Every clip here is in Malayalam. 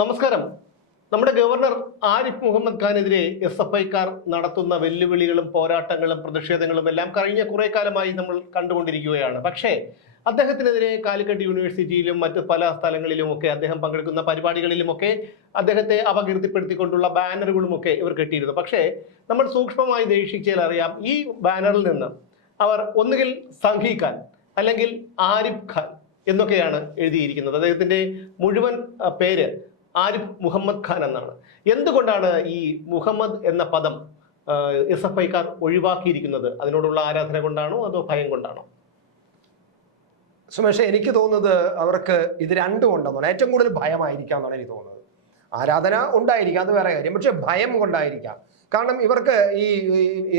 നമസ്കാരം. നമ്മുടെ ഗവർണർ ആരിഫ് മുഹമ്മദ് ഖാനെതിരെ എസ് എഫ് ഐക്കാർ നടത്തുന്ന വെല്ലുവിളികളും പോരാട്ടങ്ങളും പ്രതിഷേധങ്ങളും എല്ലാം കഴിഞ്ഞ കുറെ കാലമായി നമ്മൾ കണ്ടുകൊണ്ടിരിക്കുകയാണ്. പക്ഷേ അദ്ദേഹത്തിനെതിരെ കാലിക്കറ്റ് യൂണിവേഴ്സിറ്റിയിലും മറ്റ് പല സ്ഥലങ്ങളിലും ഒക്കെ അദ്ദേഹം പങ്കെടുക്കുന്ന പരിപാടികളിലുമൊക്കെ അദ്ദേഹത്തെ അപകീർത്തിപ്പെടുത്തിക്കൊണ്ടുള്ള ബാനറുകളുമൊക്കെ ഇവർ കെട്ടിയിരുന്നു. പക്ഷേ നമ്മൾ സൂക്ഷ്മമായി നിരീക്ഷിച്ചാൽ അറിയാം ഈ ബാനറിൽ നിന്ന് അവർ ഒന്നുകിൽ സംഘി ഖാൻ അല്ലെങ്കിൽ ആരിഫ് ഖാൻ എന്നൊക്കെയാണ് എഴുതിയിരിക്കുന്നത്. അദ്ദേഹത്തിന്റെ മുഴുവൻ പേര് ആരിഫ് മുഹമ്മദ് ഖാൻ എന്നാണ്. എന്തുകൊണ്ടാണ് ഈ മുഹമ്മദ് എന്ന പദം എസ് എഫ് ഐക്കാർ ഒഴിവാക്കിയിരിക്കുന്നത്? അതിനോടുള്ള ആരാധന കൊണ്ടാണോ അതോ ഭയം കൊണ്ടാണോ? സുമേഷ് എനിക്ക് തോന്നുന്നത് അവർക്ക് ഇത് രണ്ടും ഉണ്ടെന്നാണ്. ഏറ്റവും കൂടുതൽ ഭയമായിരിക്കാം എന്നാണ് എനിക്ക് തോന്നുന്നത്. ആരാധന ഉണ്ടായിരിക്കാം അത് വേറെ കാര്യം. പക്ഷെ ഭയം കൊണ്ടായിരിക്കാം. കാരണം ഇവർക്ക് ഈ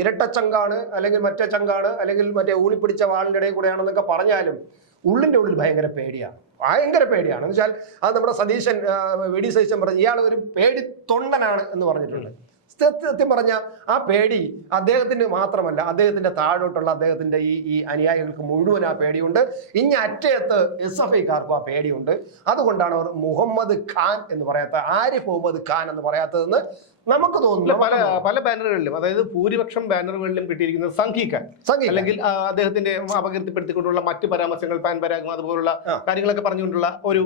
ഇരട്ടച്ചങ്കാണ് ഇരട്ട ചങ്കാണ് അല്ലെങ്കിൽ മറ്റേ ചങ്കാണ് അല്ലെങ്കിൽ മറ്റേ ഊളിപ്പിടിച്ച വാളിന്റെ ഇടയിൽ കൂടെയാണെന്നൊക്കെ പറഞ്ഞാലും ഉള്ളിന്റെ ഉള്ളിൽ ഭയങ്കര പേടിയാണ് ഭയങ്കര പേടിയാണ്. എന്ന് വെച്ചാൽ അത് നമ്മുടെ സതീശൻ വി ഡി സതീശൻ പറഞ്ഞു ഇയാൾ ഒരു പേടി തൊണ്ടനാണ് എന്ന് പറഞ്ഞിട്ടുണ്ട്. സത്യ- സത്യം പറഞ്ഞ ആ പേടി അദ്ദേഹത്തിന് മാത്രമല്ല അദ്ദേഹത്തിന്റെ താഴോട്ടുള്ള അദ്ദേഹത്തിന്റെ ഈ ഈ അനുയായികൾക്ക് മുഴുവൻ ആ പേടിയുണ്ട്. ഇനി അറ്റയത്ത് എസ് എഫ് ഐക്കാർക്കും ആ പേടിയുണ്ട്. അതുകൊണ്ടാണ് അവർ മുഹമ്മദ് ഖാൻ എന്ന് പറയാത്ത ആരിഫ് മുഹമ്മദ് ഖാൻ എന്ന് പറയാത്തതെന്ന് നമുക്ക് തോന്നുന്നു. പല പല ബാനറുകളിലും അതായത് ഭൂരിപക്ഷം ബാനറുകളിലും കിട്ടിയിരിക്കുന്നത് സംഘിക്കാൻ. അല്ലെങ്കിൽ അദ്ദേഹത്തിന്റെ അപകീർത്തിപ്പെടുത്തിക്കൊണ്ടുള്ള മറ്റു പരാമർശങ്ങൾ പാൻ പരാഗം അതുപോലുള്ള. കാര്യങ്ങളൊക്കെ പറഞ്ഞുകൊണ്ടുള്ള ഒരു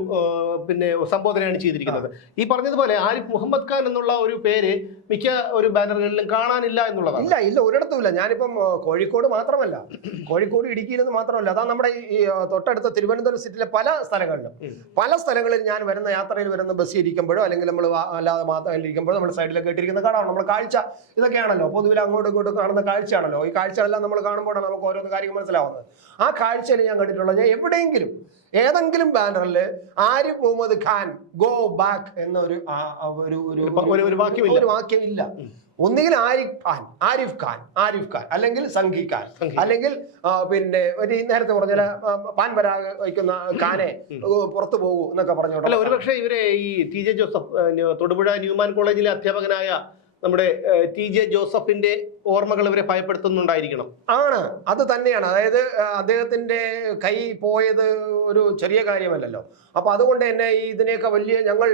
പിന്നെ സംബോധനയാണ് ചെയ്തിരിക്കുന്നത്. ഈ പറഞ്ഞതുപോലെ ആരിഫ് മുഹമ്മദ് ഖാൻ എന്നുള്ള ഒരു പേര് മിക്ക ഒരു ബാനറുകളിലും കാണാനില്ല എന്നുള്ളതാണ്. ഇല്ല ഇല്ല ഒരിടത്തും ഇല്ല ഞാനിപ്പം കോഴിക്കോട് മാത്രമല്ല. കോഴിക്കോട് ഇടുക്കിയിൽ നിന്ന് മാത്രമല്ല. അതാ നമ്മുടെ ഈ ഈ, തൊട്ടടുത്ത തിരുവനന്തപുരം സിറ്റിയിലെ പല സ്ഥലങ്ങളിലും. പല സ്ഥലങ്ങളിൽ ഞാൻ വരുന്ന യാത്രയിൽ വരുന്ന ബസ് ഇരിക്കുമ്പോഴോ അല്ലെങ്കിൽ നമ്മൾ അല്ലാതെ മാത്രം ഇരിക്കുമ്പോഴോ നമ്മുടെ സൈഡിലൊക്കെ ഇട്ടിരിക്കുന്ന കാണാം. നമ്മൾ കാഴ്ച ഇതൊക്കെയാണല്ലോ. പൊതുവിൽ അങ്ങോട്ടും ഇങ്ങോട്ടും കാണുന്ന കാഴ്ചയാണല്ലോ. ഈ കാഴ്ചകളെല്ലാം നമ്മൾ കാണുമ്പോഴാണ് നമുക്ക് ഓരോന്ന് കാര്യങ്ങൾ മനസ്സിലാവുന്നത്. ആ കാഴ്ചയിൽ ഞാൻ കണ്ടിട്ടുള്ളത് ഞാൻ എവിടെയെങ്കിലും ഏതെങ്കിലും ബാനറിൽ ആരിഫ് മുഹമ്മദ് ഖാൻ ഗോ ബാക്ക് എന്നൊരു ഒരു വാക്യമില്ല. ഒന്നുകിൽ ആരിഫ് ഖാൻ ആരിഫ് ഖാൻ ആരിഫ് ഖാൻ അല്ലെങ്കിൽ സംഘി ഖാൻ അല്ലെങ്കിൽ പിന്നെ ഒരു നേരത്തെ പറഞ്ഞ പാൻ പരാഗ് വയ്ക്കുന്ന ഖാനെ പുറത്തു പോകൂ എന്നൊക്കെ പറഞ്ഞോട്ടെ ഒരുപക്ഷെ ഇവരെ ഈ T J Joseph Thodupuzha Newman കോളേജിലെ അധ്യാപകനായ നമ്മുടെ ടി ജെ ജോസഫിന്റെ ഓർമ്മകൾ ഇവരെ ഭയപ്പെടുത്തുന്നുണ്ടായിരിക്കണം. ആണ്. അത് തന്നെയാണ്. അതായത് അദ്ദേഹത്തിന്റെ കൈ പോയത് ഒരു ചെറിയ കാര്യമല്ലല്ലോ. അപ്പൊ അതുകൊണ്ട് തന്നെ ഈ ഇതിനെയൊക്കെ വലിയ ഞങ്ങൾ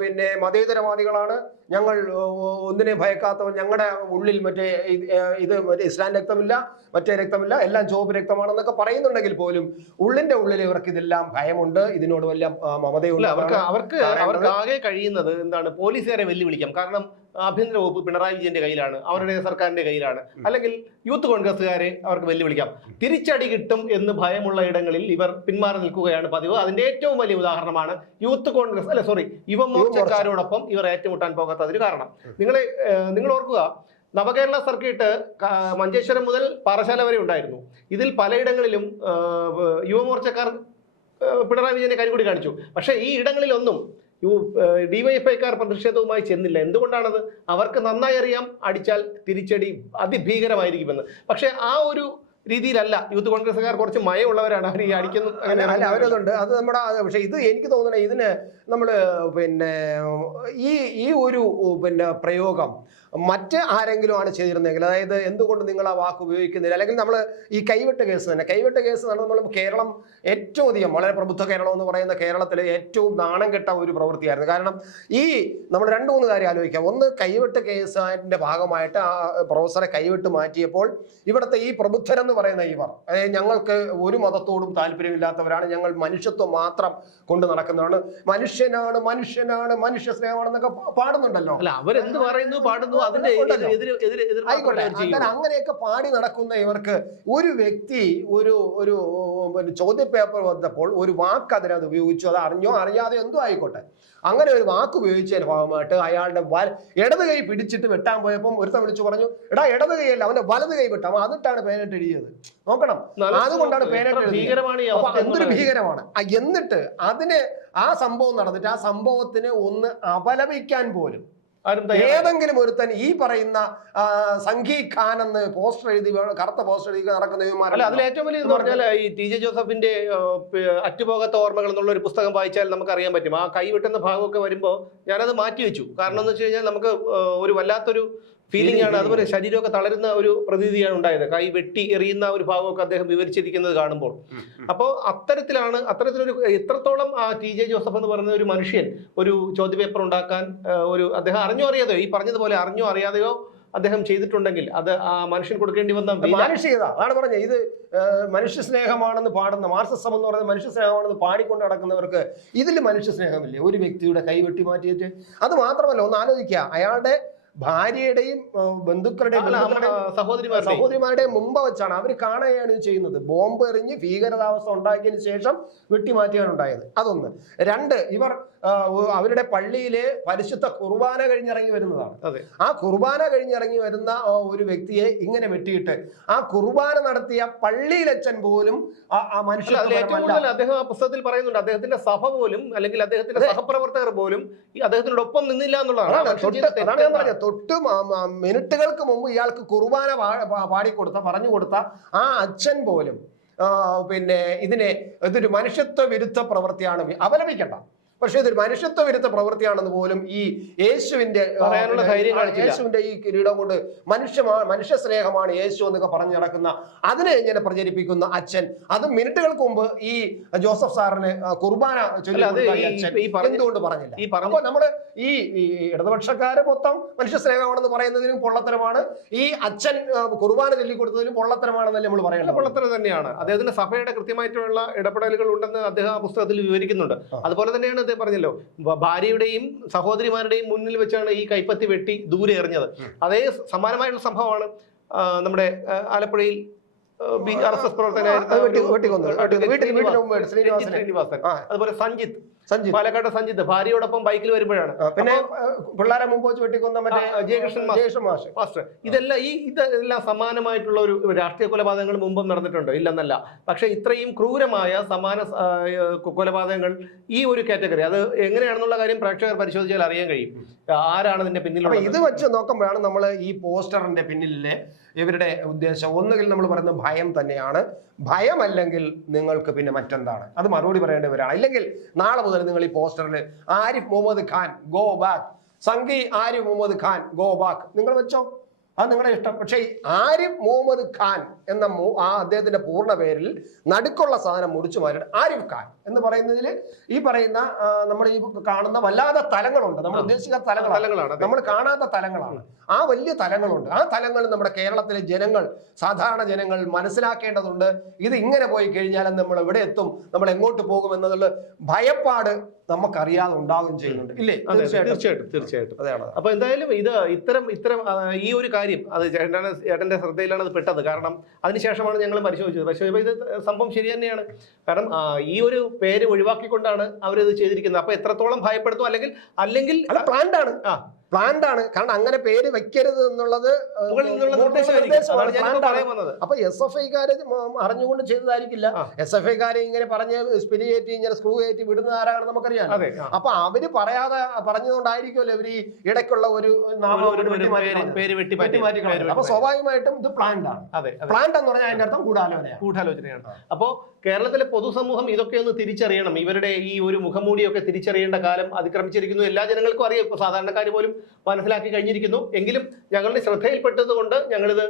പിന്നെ മതേതരവാദികളാണ്. ഞങ്ങൾ ഒന്നിനെ ഭയക്കാത്തവൻ ഞങ്ങളുടെ ഉള്ളിൽ മറ്റേ ഇത്, മറ്റേ ഇസ്ലാം രക്തമില്ല മറ്റേ രക്തമില്ല എല്ലാം ചോപ്പ് രക്തമാണെന്നൊക്കെ പറയുന്നുണ്ടെങ്കിൽ പോലും ഉള്ളിന്റെ ഉള്ളിൽ ഇവർക്ക് ഇതെല്ലാം ഭയമുണ്ട്. ഇതിനോട് വലിയ ആ, മമതയുണ്ട്. അവർക്ക് അവർക്ക് അവർക്ക് ആകെ കഴിയുന്നത് എന്താണ്? പോലീസുകാരെ വെല്ലുവിളിക്കാം. കാരണം ആഭ്യന്തര വകുപ്പ് പിണറായി വിജയന്റെ കയ്യിലാണ് അവരുടെ സർക്കാരിന്റെ കയ്യിലാണ്. അല്ലെങ്കിൽ യൂത്ത് കോൺഗ്രസ്സുകാരെ അവർക്ക് വെല്ലുവിളിക്കാം. തിരിച്ചടി കിട്ടും എന്ന് ഭയമുള്ള ഇടങ്ങളിൽ ഇവർ പിന്മാറി നിൽക്കുകയാണ് പതിവ്. അതിന്റെ ഏറ്റവും വലിയ ഉദാഹരണമാണ് യൂത്ത് കോൺഗ്രസ് അല്ലെ സോറി യുവമോർച്ചക്കാരോടൊപ്പം ഇവർ ഏറ്റുമുട്ടാൻ പോകാത്തതിന് കാരണം. നിങ്ങളെ നിങ്ങൾ ഓർക്കുക നവകേരള സർക്കിട്ട് മഞ്ചേശ്വരം മുതൽ പാറശാല വരെ ഉണ്ടായിരുന്നു. ഇതിൽ പലയിടങ്ങളിലും യുവമോർച്ചക്കാർ പിണറായി വിജയനെ കൈകൂടി കാണിച്ചു. പക്ഷേ ഈ ഇടങ്ങളിലൊന്നും യു ഡിവൈഎഫ്ഐക്കാർ പ്രതിഷേധവുമായി ചെന്നില്ല. എന്തുകൊണ്ടാണത്? അവർക്ക് നന്നായി അറിയാം. അടിച്ചാൽ തിരിച്ചടി അതിഭീകരമായിരിക്കുമെന്ന്. പക്ഷേ ആ ഒരു രീതിയിലല്ല. യൂത്ത് കോൺഗ്രസ്സുകാർ കുറച്ച് മയമുള്ളവരാണ്. അവർ ഈ അടിക്കുന്നു അല്ല അവരതുണ്ട്. അത് നമ്മുടെ പക്ഷേ പക്ഷെ ഇത് എനിക്ക് തോന്നണേ ഇതിന് നമ്മൾ പിന്നെ ഈ ഈ ഒരു പിന്നെ പ്രയോഗം മറ്റ് ആരെങ്കിലും ആണ് ചെയ്തിരുന്നെങ്കിൽ അതായത് എന്തുകൊണ്ട് നിങ്ങൾ ആ വാക്ക് ഉപയോഗിക്കുന്നില്ല? അല്ലെങ്കിൽ നമ്മൾ ഈ കൈവിട്ട കേസ് തന്നെ കൈവിട്ട കേസ് എന്ന് നമ്മൾ കേരളം ഏറ്റവും അധികം വളരെ പ്രബുദ്ധ കേരളം എന്ന് പറയുന്ന കേരളത്തിലെ ഏറ്റവും നാണം കെട്ട ഒരു പ്രവൃത്തിയായിരുന്നു. കാരണം ഈ നമ്മൾ രണ്ട് മൂന്ന് കാര്യം ആലോചിക്കാം. ഒന്ന് കൈവിട്ട കേസിന്റെ ഭാഗമായിട്ട് ആ പ്രൊഫസറെ കൈവിട്ട് മാറ്റിയപ്പോൾ ഇവിടുത്തെ ഈ പ്രബുദ്ധരെന്ന് പറയുന്ന ഇവർ അതായത് ഞങ്ങൾക്ക് ഒരു മതത്തോടും താല്പര്യമില്ലാത്തവരാണ് ഞങ്ങൾ മനുഷ്യത്വം മാത്രം കൊണ്ട് നടക്കുന്നതാണ് മനുഷ്യനാണ് മനുഷ്യനാണ് മനുഷ്യ സ്നേഹമാണെന്നൊക്കെ പാടുന്നുണ്ടല്ലോ. അല്ല അവരെന്ത് പറയുന്നു? പാടുന്നു ആയിക്കോട്ടെ. അങ്ങനെയൊക്കെ പാടി നടക്കുന്ന ഇവർക്ക് ഒരു വ്യക്തി ഒരു ഒരു ചോദ്യ പേപ്പർ വന്നപ്പോൾ ഒരു വാക്ക് അതിനകത്ത് ഉപയോഗിച്ചു. അത് അറിഞ്ഞോ അറിയാതെ എന്തോ ആയിക്കോട്ടെ. അങ്ങനെ ഒരു വാക്ക് ഉപയോഗിച്ചതിന്റെ ഭാഗമായിട്ട് അയാളുടെ വല ഇടത് കൈ പിടിച്ചിട്ട് വെട്ടാൻ പോയപ്പോൾ ഒരുത്തം വിളിച്ചു പറഞ്ഞു എടാ ഇടത് കൈയല്ല അവന്റെ വലത് കൈ വെട്ടാം. അതിട്ടാണ് പേനറ്റ് എഴുതിയത്? നോക്കണം. അതുകൊണ്ടാണ് പേനറ്റ് ഭീകരമാണ് എന്തൊരു ഭീകരമാണ്. എന്നിട്ട് അതിന് ആ സംഭവം നടന്നിട്ട് ആ സംഭവത്തിന് ഒന്ന് അപലപിക്കാൻ പോലും. ഏതെങ്കിലും ഒരുത്തൻ ഈ പറയുന്ന സംഘി ഖാൻ എന്ന് പോസ്റ്റർ എഴുതി കറുത്ത പോസ്റ്റർ എഴുതി നടക്കുന്ന. അതിൽ ഏറ്റവും വലിയ പറഞ്ഞാൽ ഈ ടി ജെ ജോസഫിന്റെ അറ്റുപോകാത്ത ഓർമ്മകൾ എന്നുള്ള ഒരു പുസ്തകം വായിച്ചാൽ നമുക്ക് അറിയാൻ പറ്റും. ആ കൈവിട്ടുന്ന ഭാഗമൊക്കെ വരുമ്പോൾ ഞാനത് മാറ്റി വെച്ചു കാരണം എന്ന് വെച്ച് കഴിഞ്ഞാൽ നമുക്ക് ഒരു വല്ലാത്തൊരു ഫീലിംഗ് ആണ്. അതുപോലെ ശരീരമൊക്കെ തളരുന്ന ഒരു പ്രതീതിയാണ് ഉണ്ടായത് കൈ വെട്ടി എറിയുന്ന ഒരു ഭാഗമൊക്കെ അദ്ദേഹം വിവരിച്ചിരിക്കുന്നത് കാണുമ്പോൾ. അപ്പോൾ അത്തരത്തിലാണ് അത്തരത്തിലൊരു എത്രത്തോളം ആ ടി ജെ ജോസഫ് എന്ന് പറയുന്ന ഒരു മനുഷ്യൻ ഒരു ചോദ്യപേപ്പർ ഉണ്ടാക്കാൻ ഒരു അദ്ദേഹം അറിഞ്ഞോ അറിയാതെയോ ഈ പറഞ്ഞതുപോലെ അറിഞ്ഞോ അറിയാതെയോ അദ്ദേഹം ചെയ്തിട്ടുണ്ടെങ്കിൽ അത് ആ മനുഷ്യൻ കൊടുക്കേണ്ടി വന്ന മാനുഷികത അതാണ് പറഞ്ഞത്. ഇത് മനുഷ്യ സ്നേഹമാണെന്ന് പാടുന്ന മാർസസം എന്ന് പറയുന്നത് മനുഷ്യ സ്നേഹമാണെന്ന് പാടിക്കൊണ്ട് നടക്കുന്നവർക്ക് ഇതിൽ മനുഷ്യ സ്നേഹമില്ലേ? ഒരു വ്യക്തിയുടെ കൈ വെട്ടി മാറ്റിയിട്ട്. അത് മാത്രമല്ല ഒന്ന് ആലോചിക്കുക. അയാളുടെ ഭാര്യയുടെയും ബന്ധുക്കളുടെയും സഹോദരിമാരുടെയും സഹോദരിമാരുടെ സഹോദരിമാരുടെ മുമ്പ് വെച്ചാണ് അവർ കാണുകയാണ് ഇത് ചെയ്യുന്നത്. ബോംബ് എറിഞ്ഞ് ഭീകരതാവസ്ഥ ഉണ്ടാക്കിയതിനു ശേഷം വെട്ടിമാറ്റിയാണ് ഉണ്ടായത്. അതൊന്ന്. രണ്ട് ഇവർ അവരുടെ പള്ളിയിലെ പരിശുദ്ധ കുർബാന കഴിഞ്ഞിറങ്ങി വരുന്നതാണ്. അതെ. ആ കുർബാന കഴിഞ്ഞിറങ്ങി വരുന്ന ഒരു വ്യക്തിയെ ഇങ്ങനെ വെട്ടിയിട്ട് ആ കുർബാന നടത്തിയ പള്ളിയിലച്ചൻ പോലും ആ- ആ ഏറ്റവും കൂടുതൽ അദ്ദേഹം ആ പുസ്തകത്തിൽ പറയുന്നുണ്ട്. അദ്ദേഹത്തിന്റെ സഭ പോലും അല്ലെങ്കിൽ അദ്ദേഹത്തിന്റെ. സഹപ്രവർത്തകർ പോലും ഈ അദ്ദേഹത്തിനോടൊപ്പം നിന്നില്ല എന്നുള്ളതാണ്. ഞാൻ പറഞ്ഞത്. തൊട്ട് മിനിറ്റുകൾക്ക് മുമ്പ് ഇയാൾക്ക് കുർബാന പാടിക്കൊടുത്ത പറഞ്ഞു കൊടുത്ത ആ അച്ഛൻ പോലും പിന്നെ ഇതിനെ ഇതൊരു മനുഷ്യത്വ വിരുദ്ധ പ്രവൃത്തിയാണ് അപലപിക്കണ്ട പക്ഷെ ഇതൊരു മനുഷ്യത്വ വിരുദ്ധ പ്രവൃത്തിയാണെന്ന് പോലും ഈ യേശുവിന്റെ പറയാനുള്ള ധൈര്യം. യേശുവിന്റെ ഈ കിരീടം കൊണ്ട് മനുഷ്യ മനുഷ്യ സ്നേഹമാണ് യേശു എന്നൊക്കെ പറഞ്ഞു നടക്കുന്ന അതിനെ ഇങ്ങനെ പ്രചരിപ്പിക്കുന്ന അച്ഛൻ. അത് മിനിറ്റുകൾക്ക് മുമ്പ് ഈ ജോസഫ് സാറിന് കുർബാന എന്തുകൊണ്ട് പറഞ്ഞില്ല? ഈ പറഞ്ഞപ്പോ നമ്മൾ ഈ ഇടതുപക്ഷക്കാര് മൊത്തം മനുഷ്യ സ്നേഹമാണെന്ന് പറയുന്നതിനും പൊള്ളത്തരമാണ്. ഈ അച്ഛൻ കുർബാന ചൊല്ലിക്കൊടുത്തതിനും പൊള്ളത്തരമാണെന്നല്ലേ നമ്മൾ പറയുന്നത് പൊള്ളത്തരം തന്നെയാണ്. അദ്ദേഹത്തിന്റെ സഭയുടെ കൃത്യമായിട്ടുള്ള ഇടപെടലുകൾ ഉണ്ടെന്ന് അദ്ദേഹം ആ പുസ്തകത്തിൽ വിവരിക്കുന്നുണ്ട്. അതുപോലെ തന്നെയാണ് അദ്ദേഹം പറഞ്ഞല്ലോ ഭാര്യയുടെയും സഹോദരിമാരുടെയും മുന്നിൽ വെച്ചാണ് ഈ കൈപ്പത്തി വെട്ടി ദൂരെ എറിഞ്ഞത്. അതേ സമാനമായിട്ടുള്ള സംഭവമാണ് നമ്മുടെ ആലപ്പുഴയിൽ ബി ആർ എസ് എസ് പ്രവർത്തകനായിരുന്ന. അതുപോലെ സഞ്ജിത്ത്. പാലക്കാട് സഞ്ജിത്ത് ഭാര്യയോടൊപ്പം ബൈക്കിൽ വരുമ്പോഴാണ്. പിന്നെ പിള്ളേരെ മുമ്പ് വെച്ച് വെട്ടിക്കൊന്ന മറ്റേ ജയകൃഷ്ണൻ മാഷ് മാസ്റ്റർ. ഇതെല്ലാം ഈ ഇതെല്ലാം സമാനമായിട്ടുള്ള ഒരു രാഷ്ട്രീയ കൊലപാതകങ്ങൾ മുമ്പും നടന്നിട്ടുണ്ട്. ഇല്ലെന്നല്ല. പക്ഷേ ഇത്രയും ക്രൂരമായ സമാന കൊലപാതകങ്ങൾ ഈ ഒരു കാറ്റഗറി അത് എങ്ങനെയാണെന്നുള്ള കാര്യം പ്രേക്ഷകർ പരിശോധിച്ചാൽ അറിയാൻ കഴിയും. ആരാണ് ഇതിന്റെ പിന്നിൽ ഇത് വെച്ച് നോക്കുമ്പോഴാണ് നമ്മൾ ഈ പോസ്റ്ററിന്റെ പിന്നിലെ ഇവരുടെ ഉദ്ദേശം. ഒന്നുകിൽ നമ്മൾ പറയുന്ന ഭയം തന്നെയാണ്. ഭയമല്ലെങ്കിൽ നിങ്ങൾക്ക് പിന്നെ മറ്റെന്താണ്? അത് മറുപടി പറയേണ്ടവരാണ് ഇല്ലെങ്കിൽ നാളെ മുതൽ നിങ്ങൾ ഈ പോസ്റ്ററിൽ Arif Muhammad Khan go back Sanghi Arif Muhammad Khan go back നിങ്ങൾ വെച്ചോ. അത് നിങ്ങളുടെ ഇഷ്ടം. പക്ഷേ ആരിഫ് മുഹമ്മദ് ഖാൻ എന്ന ആ അദ്ദേഹത്തിന്റെ പൂർണ പേരിൽ നടുക്കുള്ള സാധനം മുറിച്ചു മാറ്റിയിട്ട് ആരിഫ് ഖാൻ എന്ന് പറയുന്നതിൽ ഈ പറയുന്ന നമ്മൾ ഈ കാണുന്ന വല്ലാത്ത തലങ്ങളുണ്ട്. നമ്മൾ. ഉദ്ദേശിക്കുന്ന തലങ്ങളാണ്. തലങ്ങളാണ് നമ്മൾ കാണാത്ത തലങ്ങളാണ്. ആ വലിയ തലങ്ങളുണ്ട്. ആ തലങ്ങൾ നമ്മുടെ കേരളത്തിലെ ജനങ്ങൾ സാധാരണ ജനങ്ങൾ മനസ്സിലാക്കേണ്ടതുണ്ട്. ഇത് ഇങ്ങനെ പോയി കഴിഞ്ഞാൽ നമ്മൾ എവിടെ എത്തും? നമ്മൾ എങ്ങോട്ട് പോകും എന്നുള്ള ഭയപ്പാട് നമുക്കറിയാതെ ഉണ്ടാവുകയും ചെയ്യുന്നുണ്ട്. ഇല്ലേ? തീർച്ചയായിട്ടും. തീർച്ചയായിട്ടും തീർച്ചയായിട്ടും. അതെയാണ് അപ്പൊ എന്തായാലും ഇത് ഇത്തരം ഇത്തരം ഈ ഒരു കാര്യം അത് ചേട്ടന്റെ ചേട്ടന്റെ ശ്രദ്ധയിലാണ് അത് പെട്ടത്. കാരണം അതിനുശേഷമാണ് ഞങ്ങൾ പരിശോധിച്ചത്. പരിശോധിച്ചപ്പോൾ ഇത് സംഭവം ശരി തന്നെയാണ്. കാരണം ഈ ഒരു പേര് ഒഴിവാക്കിക്കൊണ്ടാണ് അവരിത് ചെയ്തിരിക്കുന്നത്. അപ്പോൾ എത്രത്തോളം ഭയപ്പെടുത്തും അല്ലെങ്കിൽ അല്ലെങ്കിൽ അത് പ്ലാൻഡ് ആണ്. ആ. പ്ലാൻഡ് ആണ് കാരണം അങ്ങനെ പേര് വെക്കരുത് എന്നുള്ളത് അപ്പൊ എസ് എഫ് ഐക്കാര് അറിഞ്ഞുകൊണ്ട് ചെയ്തതായിരിക്കില്ല. എസ് എഫ് ഐക്കാരെ ഇങ്ങനെ പറഞ്ഞ് സ്പിരി കയറ്റി ഇങ്ങനെ സ്ക്രൂ കയറ്റി വിടുന്ന ആരാണെന്ന് നമുക്കറിയാം. അപ്പൊ അവർ പറയാതെ പറഞ്ഞതുകൊണ്ടായിരിക്കുമല്ലോ ഇവർ ഈ ഇടയ്ക്കുള്ള ഒരു നാമം അപ്പൊ സ്വാഭാവികമായിട്ടും ഇത് പ്ലാന്റാണ്. ആണ് അതെ. എന്ന് പറഞ്ഞാൽ അതിന്റെ അർത്ഥം ഗൂഢാലോചന ഗൂഢാലോചനയാണ്. അപ്പോ കേരളത്തിലെ പൊതുസമൂഹം ഇതൊക്കെ ഒന്ന് തിരിച്ചറിയണം. ഇവരുടെ ഈ ഒരു മുഖംമൂടിയൊക്കെ തിരിച്ചറിയേണ്ട കാലം അതിക്രമിച്ചിരിക്കുന്നു. എല്ലാ ജനങ്ങൾക്കും അറിയാം. ഇപ്പൊ സാധാരണക്കാർ പോലും മനസ്സിലാക്കി കഴിഞ്ഞിരിക്കുന്നു. എങ്കിലും ഞങ്ങളുടെ ശ്രദ്ധയിൽപ്പെട്ടത് കൊണ്ട് ഞങ്ങളിത്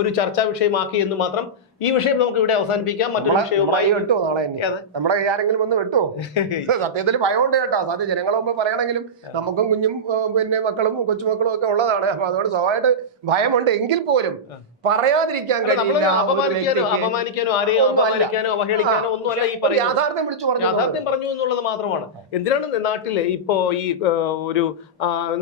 ഒരു ചർച്ചാ വിഷയമാക്കി എന്ന് മാത്രം ഈ വിഷയം നമുക്ക് ഇവിടെ അവസാനിപ്പിക്കാം. മറ്റൊരു വിഷയവുമായി വെട്ടുമോ നാളെ നമ്മുടെ ആരെങ്കിലും വന്ന് വെട്ടുമോ സത്യത്തിൽ ഭയമുണ്ട് കേട്ടോ. സത്യം ജനങ്ങളെ മുമ്പ് പറയണമെങ്കിലും നമുക്കും കുഞ്ഞും പിന്നെ മക്കളും കൊച്ചുമക്കളും ഒക്കെ ഉള്ളതാണ്. അപ്പൊ അതുകൊണ്ട് സ്വാഭാവികമായിട്ട് ഭയമുണ്ട്. എങ്കിൽ പോലും. പറയാതിരിക്കാൻ കഴിയില്ല അപമാനിക്കാനോ അപമാനിക്കാനോ ആരെയും അപമാനിക്കാനോ അവഹേളിക്കാനോ ഈ പറയുന്നത്. യാഥാർത്ഥ്യം വിളിച്ചു പറഞ്ഞു യാഥാർത്ഥ്യം പറഞ്ഞു എന്നുള്ളത് മാത്രമാണ്. എന്തിനാണ് നാട്ടിൽ ഇപ്പോ ഈ ഒരു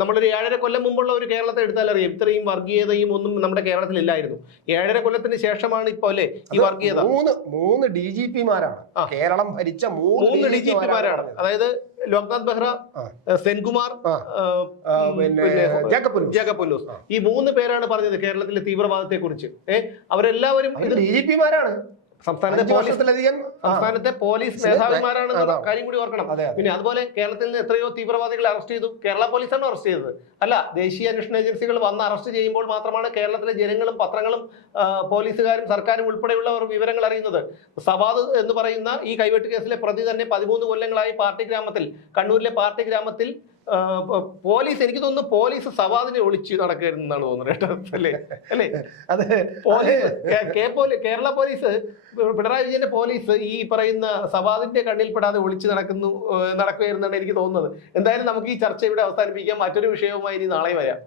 നമ്മളൊരു ഏഴര കൊല്ലം മുമ്പുള്ള ഒരു കേരളത്തെ എടുത്താൽ അറിയാം. ഇത്രയും വർഗീയതയും ഒന്നും നമ്മുടെ കേരളത്തിൽ ഇല്ലായിരുന്നു ഏഴര കൊല്ലത്തിന് ശേഷമാണ് ഇപ്പോ അല്ലെ ഈ വർഗീയത? മൂന്ന് മൂന്ന് ഡി ജി പിമാരാണ്. കേരളം ഭരിച്ച മൂന്ന് ഡി ജി പിമാരാണ് അതായത് ലോക്നാഥ് ബെഹ്റ സെൻകുമാർ പിന്നെ ജേക്കബ്. ഈ മൂന്ന് പേരാണ് പറഞ്ഞത് കേരളത്തിലെ തീവ്രവാദത്തെ കുറിച്ച് ഏഹ് അവരെല്ലാവരും ഡി ജി പിമാരാണ്. സംസ്ഥാനത്തെ പോലീസിലധികം സംസ്ഥാനത്തെ പോലീസ് മേധാവിമാരാണ് മേധാവിമാരാണെന്ന കാര്യം കൂടി ഓർക്കണം. പിന്നെ അതുപോലെ കേരളത്തിൽ നിന്ന് എത്രയോ തീവ്രവാദികളെ അറസ്റ്റ് ചെയ്തു. കേരള പോലീസാണ് അറസ്റ്റ് ചെയ്തത്. അല്ല ദേശീയ അന്വേഷണ ഏജൻസികൾ വന്ന് അറസ്റ്റ് ചെയ്യുമ്പോൾ മാത്രമാണ് കേരളത്തിലെ ജനങ്ങളും പത്രങ്ങളും പോലീസുകാരും സർക്കാരും ഉൾപ്പെടെയുള്ളവർ വിവരങ്ങൾ അറിയുന്നത്. സവാദ് എന്ന് പറയുന്ന ഈ കൈവെട്ട് കേസിലെ പ്രതി തന്നെ പതിമൂന്ന് കൊല്ലങ്ങളായി പാർട്ടി ഗ്രാമത്തിൽ കണ്ണൂരിലെ പാർട്ടി ഗ്രാമത്തിൽ പോലീസ് എനിക്ക് തോന്നുന്നു പോലീസ് സവാദിനെ ഒളിച്ച് നടക്കരുതെന്നാണ് തോന്നുന്നത് കേട്ടോ. അല്ലേ? അല്ലേ? അത് പോലീസ് കേരള പോലീസ് പിണറായി വിജയന്റെ പോലീസ് ഈ പറയുന്ന സവാദിന്റെ കണ്ണിൽപ്പെടാതെ ഒളിച്ച് നടക്കുന്നു നടക്കുകയായിരുന്നാണ് എനിക്ക് തോന്നുന്നത്. എന്തായാലും നമുക്ക് ഈ ചർച്ച ഇവിടെ അവസാനിപ്പിക്കാം. മറ്റൊരു വിഷയവുമായി ഇനി നാളെ വരാം.